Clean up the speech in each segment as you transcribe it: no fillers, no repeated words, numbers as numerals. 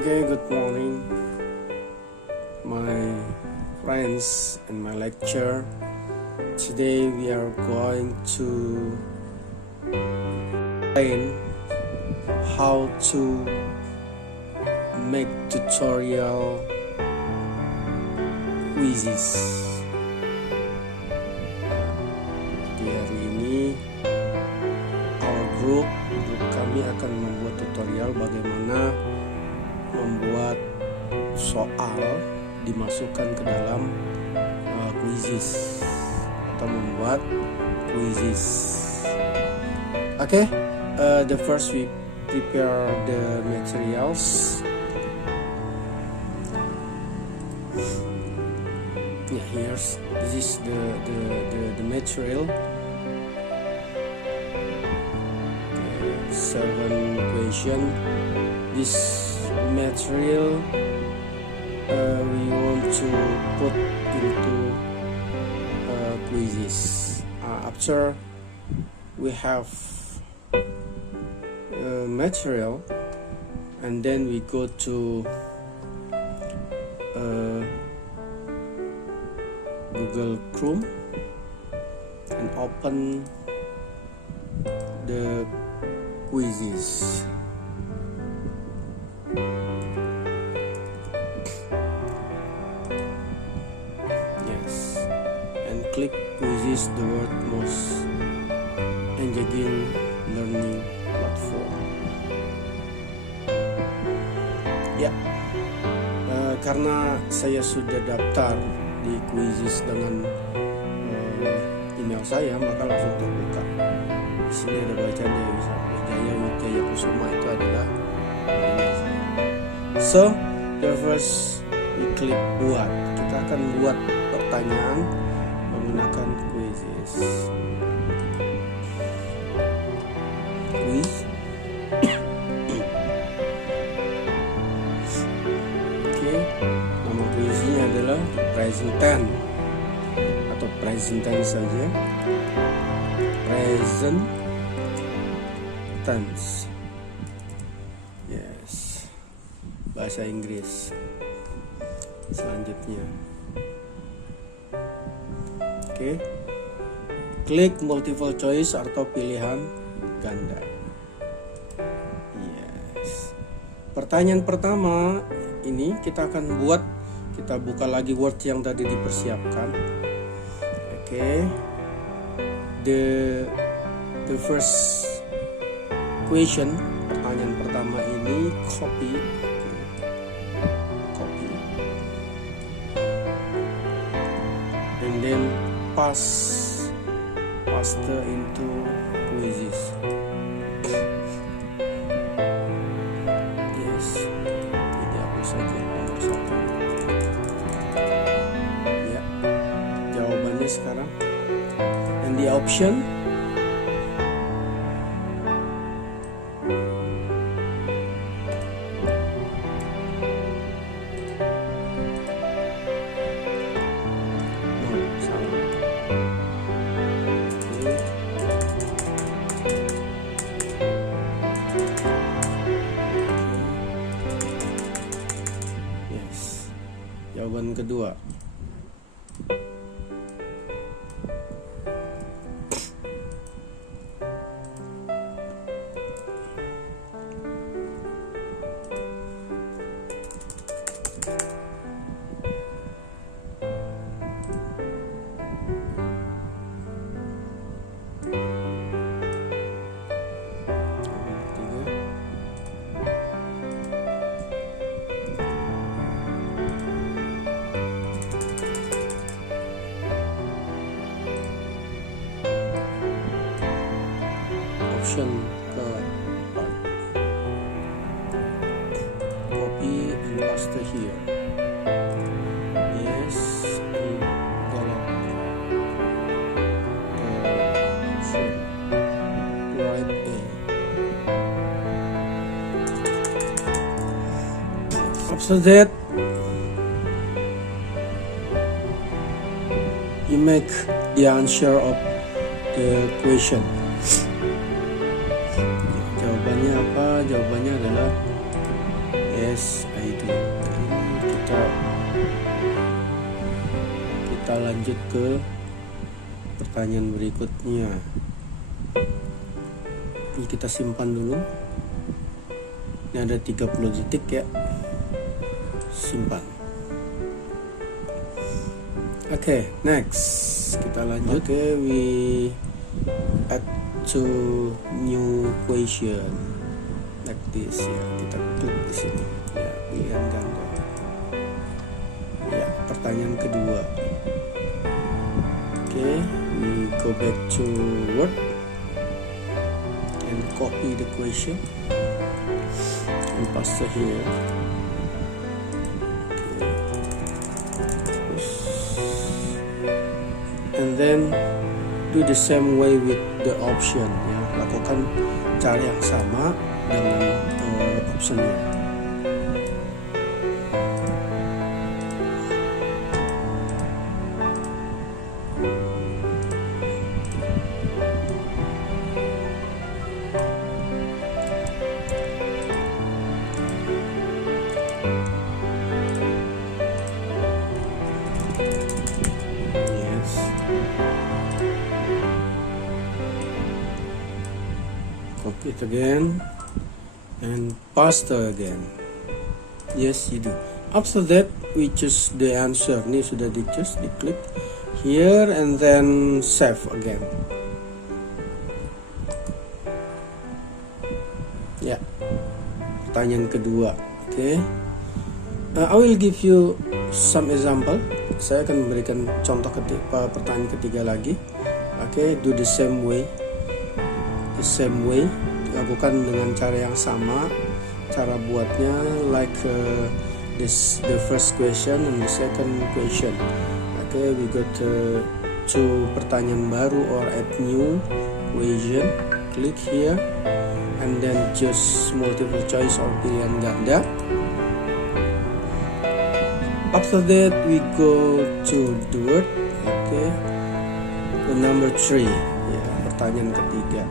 Okay, good morning, my friends in my lecture. Today we are going to learn how to make tutorial quizzes. Di hari ini, grup kami akan membuat tutorial bagaimana membuat soal dimasukkan ke dalam quizzes atau membuat quizzes. Okay, the first we prepare the materials. Yeah, this is the material. 7 question. This material we want to put into quizzes. After we have material, and then we go to Google Chrome and open the quizzes. Yes, and click quizzes, the word most engaging learning platform. Ya, karena saya sudah daftar di quizzes dengan email saya, maka langsung terbuka. Di sini ada bacanya bisa. Wijaya Kusuma itu adalah email saya. So, the first we click buat. Kita akan buat pertanyaan menggunakan quizzes. Quiz. Oke, nama quiznya adalah present tense atau present tense saja. Present tense. Yes. Bahasa Inggris. Selanjutnya. Oke. Klik multiple choice atau pilihan ganda. Yes. Pertanyaan pertama ini kita akan buat, kita buka lagi Word yang tadi dipersiapkan. Oke. The first question, pertanyaan pertama ini copy and then paste into quizzes. Yes, jadi hapus saja nomor 1. Ya, jawabannya sekarang. And the option jawaban kedua. Option keempat, copy and paste here. Yes, and delete option right A. After that, you make the answer of the question. Jawabannya apa? Jawabannya adalah Yes, I do. Kita lanjut ke pertanyaan berikutnya. Ini kita simpan dulu. Ini ada 30 detik ya. Simpan. Oke, next. Kita lanjut. Oke, we add to new question. Like this ya. Kita klik di sini. Ya, pilihan ganda. Ya, pertanyaan kedua. Oke, we go back to Word and copy the question and paste here. And then do the same way with the option ya, lakukan cara yang sama dengan optionnya. Copy it again and paste again. Yes, you do. After that, we choose the answer. Ini sudah di choose, diklik here and then save again. Ya, pertanyaan kedua. Oke. I will give you some example. Saya akan memberikan contoh pertanyaan ketiga lagi. Oke, do the same way. The same way, lakukan dengan cara yang sama. Cara buatnya like the first question and the second question. Okay, we got to pertanyaan baru or add new question. Click here and then choose multiple choice or pilihan ganda. After that, we go to the word. Okay, the number 3. Ya, pertanyaan ketiga.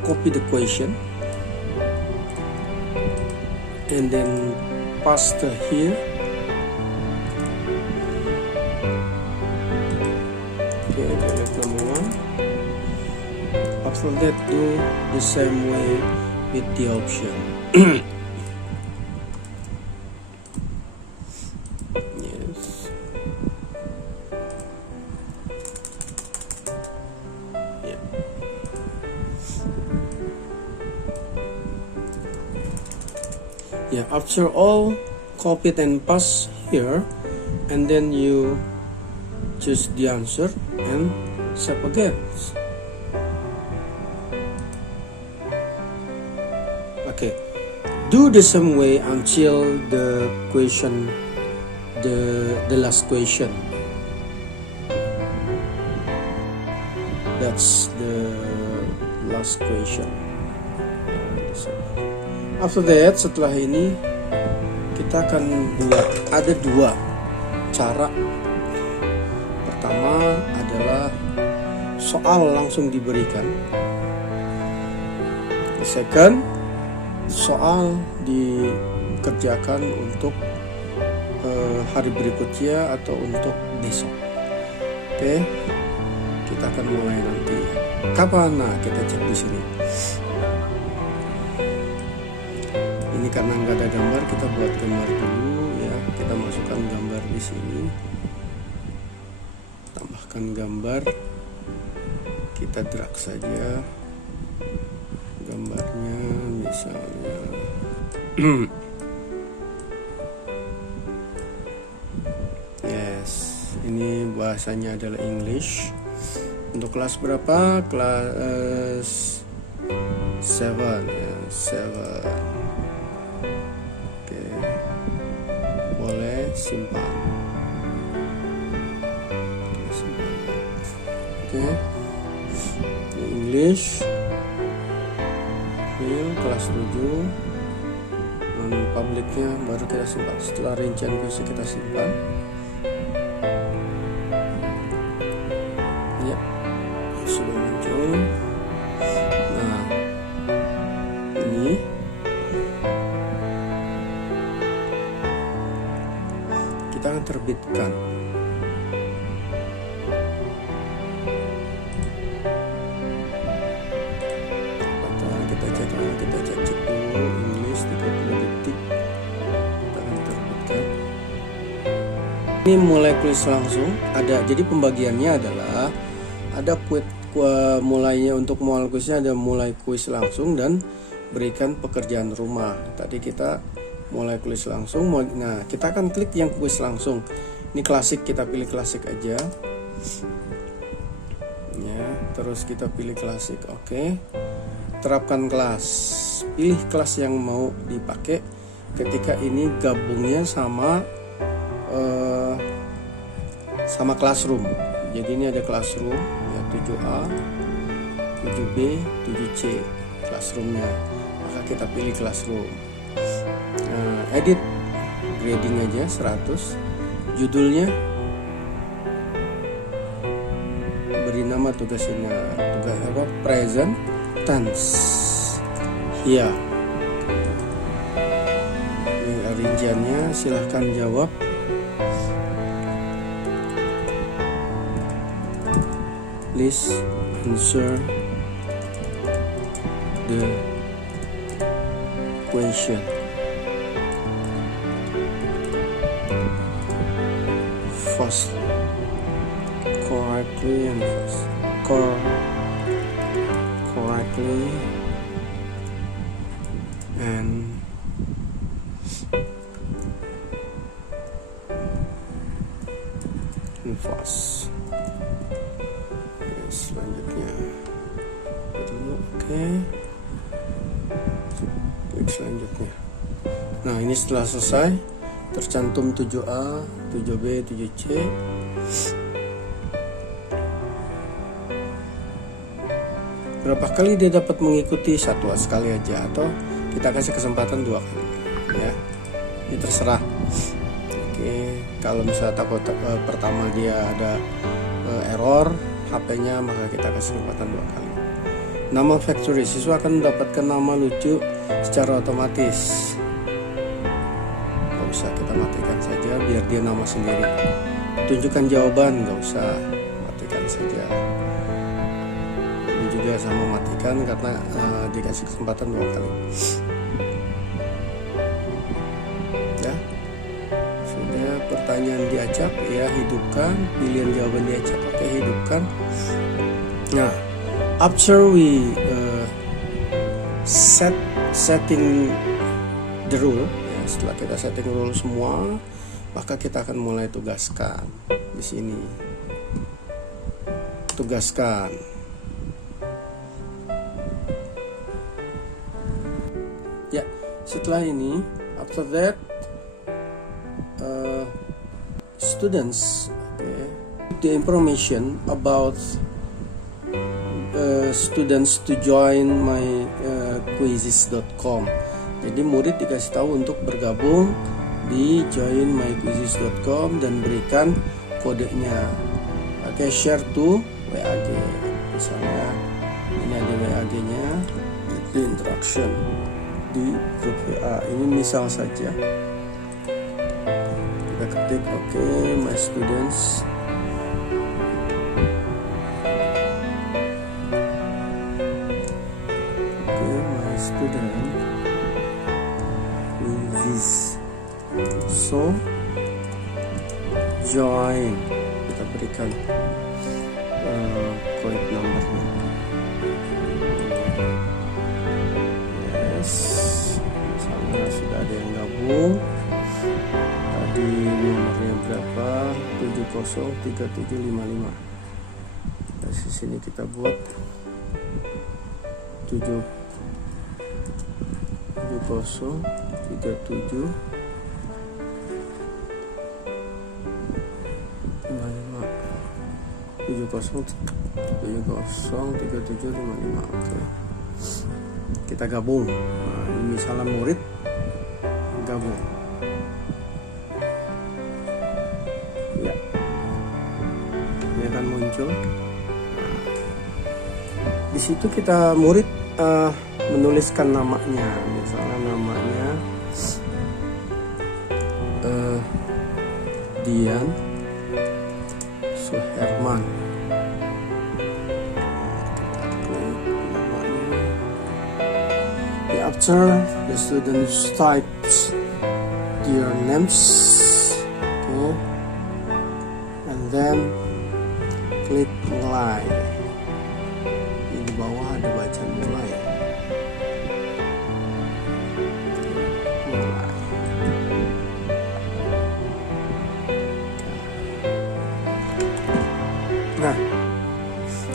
Copy the question and then paste here. Okay, delete number 1. After that, do the same way with the option. Yes. Yeah. Yeah, after all, copy it and paste here, and then you choose the answer and save again. Okay, do the same way until the question, the last question. That's the last question. After that, setelah ini kita akan buat ada 2 cara. Pertama adalah soal langsung diberikan. The second, soal dikerjakan untuk hari berikutnya atau untuk besok. Oke, kita akan mulai nanti. Kapan? Nah, kita cek di sini. Ini karena nggak ada gambar, kita buat gambar dulu ya. Kita masukkan gambar di sini, tambahkan gambar, kita drag saja gambarnya, misalnya yes, ini bahasanya adalah English. Untuk kelas berapa? Kelas 7 ya, 7. Simpan. Oke. English. Ini kelas 7. Dan publiknya baru kita simpan. Setelah rincian kuisi kita simpan. Ya. Sudah muncul. Nah. Ini terbitkan. Kita cek dulu English 30 detik. Kita akan terbitkan. Ini mulai kuis langsung. Jadi pembagiannya adalah ada mulainya untuk mulai kuisnya, ada mulai kuis langsung dan berikan pekerjaan rumah. Tadi kita mulai kuis langsung. Nah, kita akan klik yang kuis langsung. Ini klasik, kita pilih klasik aja. Ya, terus kita pilih klasik. Oke. Terapkan kelas. Pilih kelas yang mau dipakai. Ketika ini gabungnya sama classroom. Jadi ini ada classroom ya, 7A, 7B, 7C classroomnya. Maka kita pilih classroom. Edit grading aja 100. Judulnya beri nama tugasnya, tugas apa? Present tense. Iya. Ini rinciannya, silahkan jawab. Please answer the question. First, correctly and first. Correctly and fast. Selanjutnya oke. Klik selanjutnya. Nah, ini setelah selesai tercantum 7A, 7B, 7C. Berapa kali dia dapat mengikuti? Satu sekali aja, atau kita kasih kesempatan 2 kali ya. Ini terserah. Oke, kalau misalnya takut pertama dia ada error HP-nya, maka kita kasih kesempatan 2 kali. Nama factory, siswa akan mendapatkan nama lucu secara otomatis. Gak usah, kita matikan saja biar dia nama sendiri. Tunjukkan jawaban, gak usah, matikan saja. Ini juga sama matikan karena dikasih kesempatan 2 kali. Ya, sudah. Pertanyaan diacak, ya hidupkan. Pilihan jawaban diacak, oke, hidupkan. Nah, after we setting the rule, ya, setelah kita setting rule semua, maka kita akan mulai tugaskan di sini. Tugaskan. Ya, setelah ini, after that, students, the information about students to join my quizzes.com. Jadi murid dikasih tahu untuk bergabung di joinmyquizzes.com dan berikan kodenya. Oke, share to WAG. Misalnya ini ada WAG-nya, di interaction di grup WA. Ini misal saja. Kita ketik oke, my students. Student with this, so join, kita berikan code numbernya. Yes, misalnya sudah ada yang gabung. Tadi nomornya berapa? 703755. Dari sini kita buat 703755. Oke. Kita gabung. Nah, ini misalnya murid gabung. Ya. Ini akan muncul. Nah, di situ kita murid menuliskan namanya, misalnya namanya Dian Suherman. After the students types their names, okay, and then click mulai. Di bawah ada bacaan mulai. Mulai. Nah,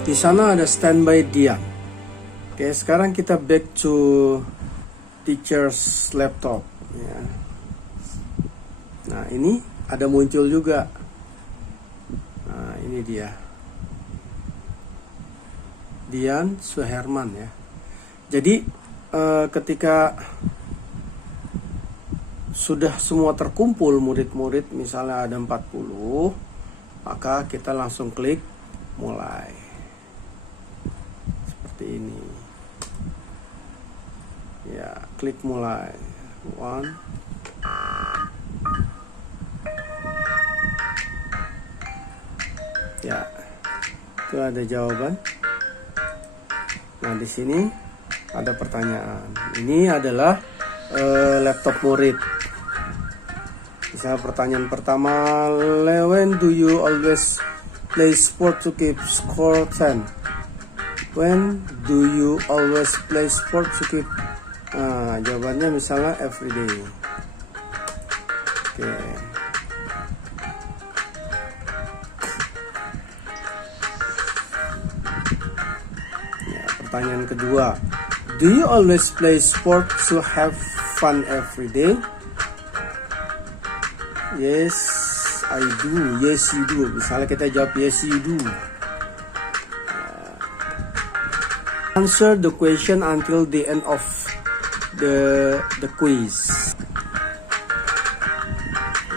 di sana ada standby Dian. Oke, sekarang kita back to teacher's laptop ya. Nah, ini ada muncul juga. Nah, ini dia, Dian Suherman ya. Jadi ketika sudah semua terkumpul murid-murid, misalnya ada 40, maka kita langsung klik mulai seperti ini ya. Klik mulai. 1, ya, itu ada jawaban. Nah, di sini ada pertanyaan. Ini adalah laptop murid. Misalnya pertanyaan pertama, when do you always play sport to keep score 10? When do you always play sport to keep? Nah, jawabannya misalnya everyday. Oke. Ya, pertanyaan kedua, do you always play sport to have fun every day? Yes, I do. Yes, you do. Misalnya kita jawab yes, you do. Answer the question until the end of the quiz.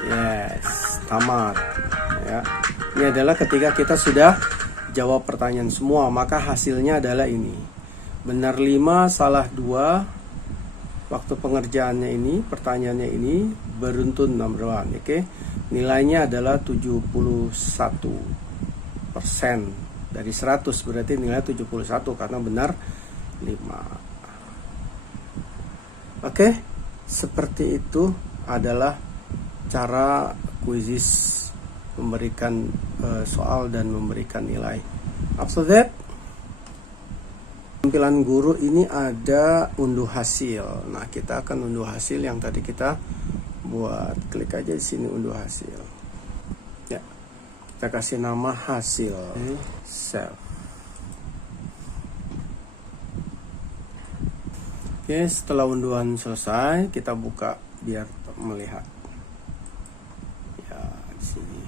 Yes, tamat ya. Ini adalah ketika kita sudah jawab pertanyaan semua, maka hasilnya adalah ini. Benar 5, salah 2. Waktu pengerjaannya ini, pertanyaannya ini beruntun number 1. Oke. Nilainya adalah 71%. Dari 100 berarti nilai 71 karena benar 5. Oke, seperti itu adalah cara Quizizz memberikan soal dan memberikan nilai. After that, tampilan guru ini ada unduh hasil. Nah, kita akan unduh hasil yang tadi kita buat. Klik aja di sini unduh hasil. Ya, kita kasih nama hasil. Save. Oke, setelah unduhan selesai, kita buka biar melihat. Ya, di sini.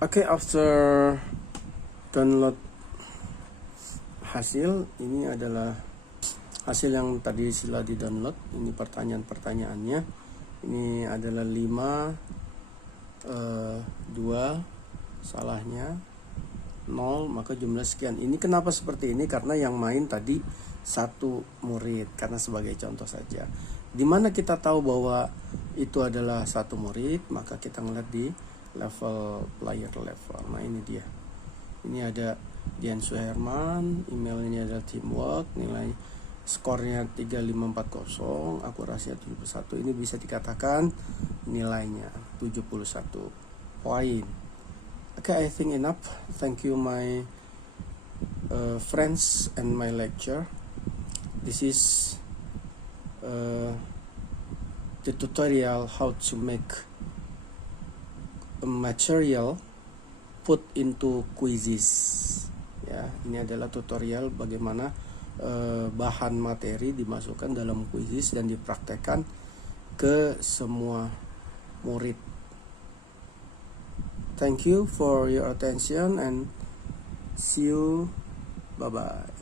Oke, after download hasil, ini adalah hasil yang tadi sudah di-download. Ini pertanyaan-pertanyaannya. Ini adalah 5, 2, salahnya 0, maka jumlah sekian. Ini kenapa seperti ini? Karena yang main tadi 1 murid, karena sebagai contoh saja. Dimana kita tahu bahwa itu adalah 1 murid, maka kita ngeliat di level player level. Nah, ini dia. Ini ada Dian Suherman, email ini adalah teamwork, nilai skornya 3540, akurasinya 71. Ini bisa dikatakan nilainya 71 poin. Okay, I think enough. Thank you my friends and my lecture. This is the tutorial how to make a material put into Quizizz. Ya, ini adalah tutorial bagaimana bahan materi dimasukkan dalam Quizizz dan dipraktekkan ke semua murid. Thank you for your attention and see you. Bye bye.